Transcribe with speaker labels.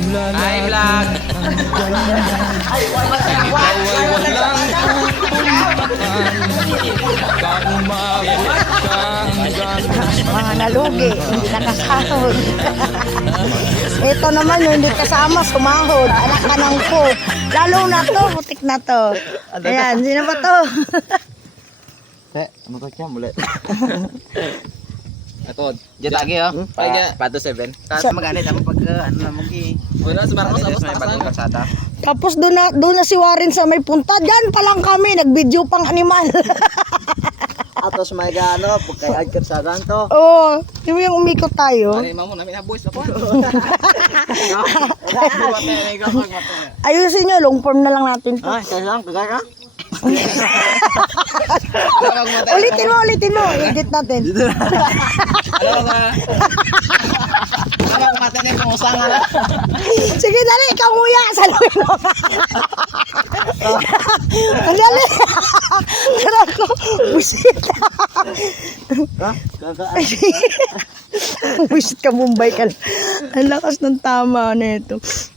Speaker 1: Hi, vlog!
Speaker 2: Mga nalugi, hindi nakasahod. Ito naman yung hindi kasama, sumahod. Anak ka ng po. Lalo na to, putik na to. Ayan, sino ba to?
Speaker 3: Ano ka siya? Muli.
Speaker 1: Ako, jatagi oh. Pato 7.
Speaker 3: Tapos maganit ako pag ano na magi.
Speaker 1: Wala, sumarang ko sa
Speaker 3: Bagong kalsada.
Speaker 2: Tapos doon na si Warren sa may punta. Diyan pa lang kami, nag-video pang animal.
Speaker 3: Atos may gaano, pag kay Adker sa ganto.
Speaker 2: Oo, yung umikot tayo.
Speaker 1: Ay, mamo namin na boys ako.
Speaker 2: Ayusin nyo, long form na lang natin to.
Speaker 3: Ah, kaya lang, kagay ka?
Speaker 2: Ulitin mo, edit natin.
Speaker 1: Alam nga. Alam ko mata na yung usang ala.
Speaker 2: Sige, dali, ikaw nguya. Saluhin mo. Ang dali. Tara ko, busit.
Speaker 3: Ha? Kagay.
Speaker 2: Busit ka, Mumbai ka. Ang lakas ng tama na ito.